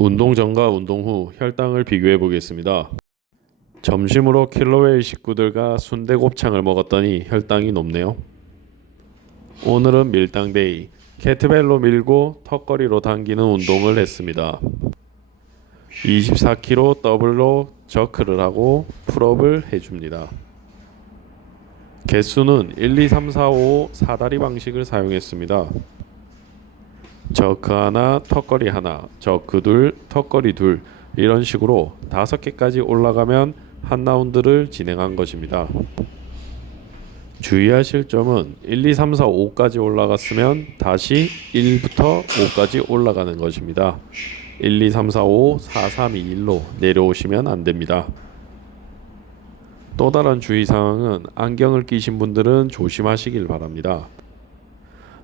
운동 전과 운동 후 혈당을 비교해 보겠습니다. 점심으로 킬로웨이 식구들과 순대곱창을 먹었더니 혈당이 높네요. 오늘은 밀당데이, 캐트벨로 밀고 턱걸이로 당기는 운동을 했습니다. 24kg 더블로 저크를 하고 풀업을 해줍니다. 개수는 1, 2, 3, 4, 5 사다리 방식을 사용했습니다. 저크 하나, 턱걸이 하나, 저크 둘, 턱걸이 둘 이런 식으로 다섯 개까지 올라가면 한 라운드를 진행한 것입니다. 주의하실 점은 1, 2, 3, 4, 5까지 올라갔으면 다시 1부터 5까지 올라가는 것입니다. 1, 2, 3, 4, 5, 4, 3, 2, 1로 내려오시면 안 됩니다. 또 다른 주의사항은 안경을 끼신 분들은 조심하시길 바랍니다.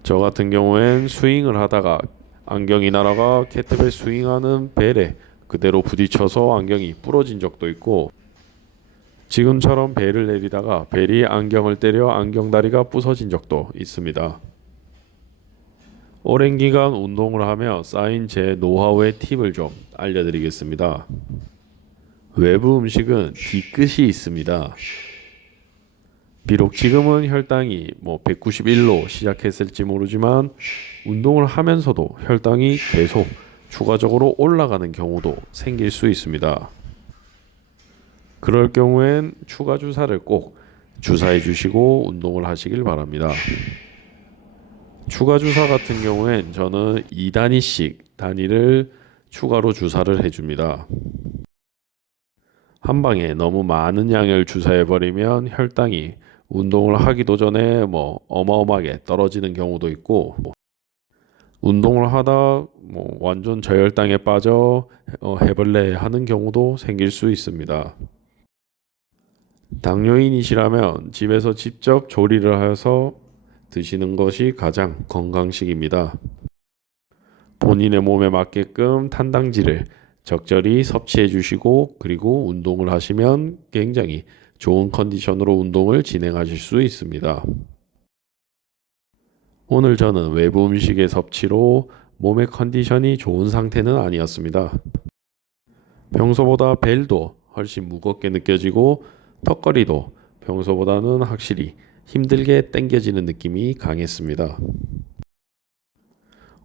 저 같은 경우엔 스윙을 하다가 안경이 날아가 캐트벨 스윙하는 벨에 그대로 부딪혀서 안경이 부러진 적도 있고 지금처럼 벨을 내리다가 벨이 안경을 때려 안경다리가 부서진 적도 있습니다. 오랜 기간 운동을 하며 쌓인 제 노하우의 팁을 좀 알려드리겠습니다. 외부 음식은 뒤끝이 있습니다. 비록 지금은 혈당이 뭐 191로 시작했을지 모르지만 운동을 하면서도 혈당이 계속 추가적으로 올라가는 경우도 생길 수 있습니다. 그럴 경우엔 추가 주사를 꼭 주사해 주시고 운동을 하시길 바랍니다. 추가 주사 같은 경우엔 저는 2단위씩 단위를 추가로 주사를 해줍니다. 한 방에 너무 많은 양을 주사해 버리면 혈당이 운동을 하기도 전에 뭐 어마어마하게 떨어지는 경우도 있고 뭐 운동을 하다 뭐 완전 저혈당에 빠져 어, 해벌레 하는 경우도 생길 수 있습니다. 당뇨인이시라면 집에서 직접 조리를 하여서 드시는 것이 가장 건강식입니다. 본인의 몸에 맞게끔 탄당지를 적절히 섭취해 주시고 그리고 운동을 하시면 굉장히 좋은 컨디션으로 운동을 진행하실 수 있습니다. 오늘 저는 외부 음식의 섭취로 몸의 컨디션이 좋은 상태는 아니었습니다. 평소보다 벨도 훨씬 무겁게 느껴지고 턱걸이도 평소보다는 확실히 힘들게 당겨지는 느낌이 강했습니다.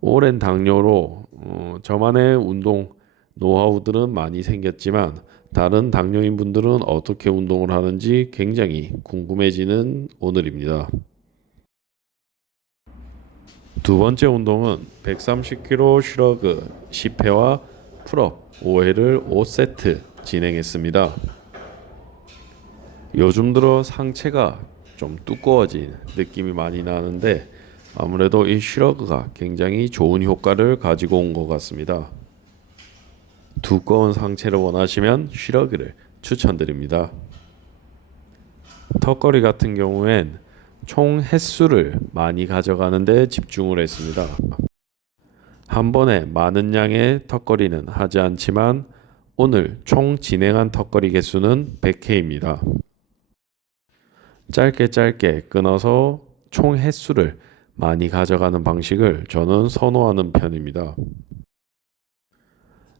오랜 당뇨로 어, 저만의 운동 노하우들은 많이 생겼지만 다른 당뇨인 분들은 어떻게 운동을 하는지 굉장히 궁금해지는 오늘입니다. 두 번째 운동은 130kg 슈러그 10회와 풀업 5회를 5세트 진행했습니다. 요즘 들어 상체가 좀 두꺼워진 느낌이 많이 나는데 아무래도 이 슈러그가 굉장히 좋은 효과를 가지고 온 것 같습니다. 두꺼운 상체를 원하시면 슈러그를 추천드립니다. 턱걸이 같은 경우엔 총 횟수를 많이 가져가는데 집중을 했습니다. 한 번에 많은 양의 턱걸이는 하지 않지만 오늘 총 진행한 턱걸이 개수는 100회입니다. 짧게 짧게 끊어서 총 횟수를 많이 가져가는 방식을 저는 선호하는 편입니다.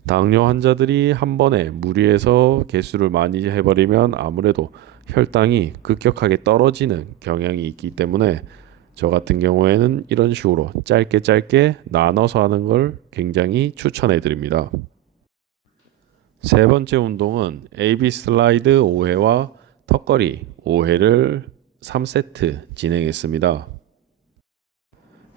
당뇨 환자들이 한 번에 무리해서 개수를 많이 해버리면 아무래도 혈당이 급격하게 떨어지는 경향이 있기 때문에 저 같은 경우에는 이런 식으로 짧게 짧게 나눠서 하는 걸 굉장히 추천해 드립니다. 세 번째 운동은 AB 슬라이드 5회와 턱걸이 5회를 3세트 진행했습니다.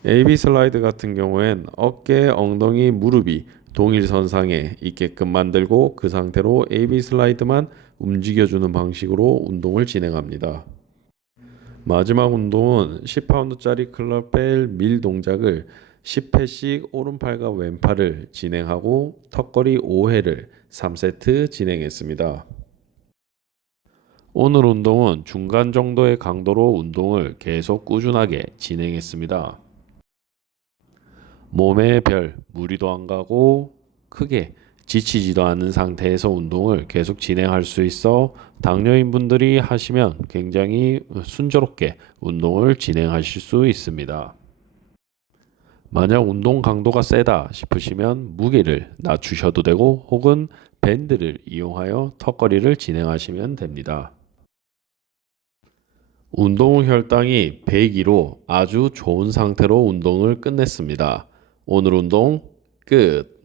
AB 슬라이드 같은 경우엔 어깨, 엉덩이, 무릎이 동일선상에 있게끔 만들고 그 상태로 AB 슬라이드만 움직여주는 방식으로 운동을 진행합니다. 마지막 운동은 10파운드짜리 클럽벨 밀 동작을 10회씩 오른팔과 왼팔을 진행하고 턱걸이 5회를 3세트 진행했습니다. 오늘 운동은 중간 정도의 강도로 운동을 계속 꾸준하게 진행했습니다. 몸에 별 무리도 안 가고 크게 지치지도 않는 상태에서 운동을 계속 진행할 수 있어 당뇨인 분들이 하시면 굉장히 순조롭게 운동을 진행하실 수 있습니다. 만약 운동 강도가 세다 싶으시면 무게를 낮추셔도 되고 혹은 밴드를 이용하여 턱걸이를 진행하시면 됩니다. 운동 후 혈당이 102로 아주 좋은 상태로 운동을 끝냈습니다. 오늘 운동 끝.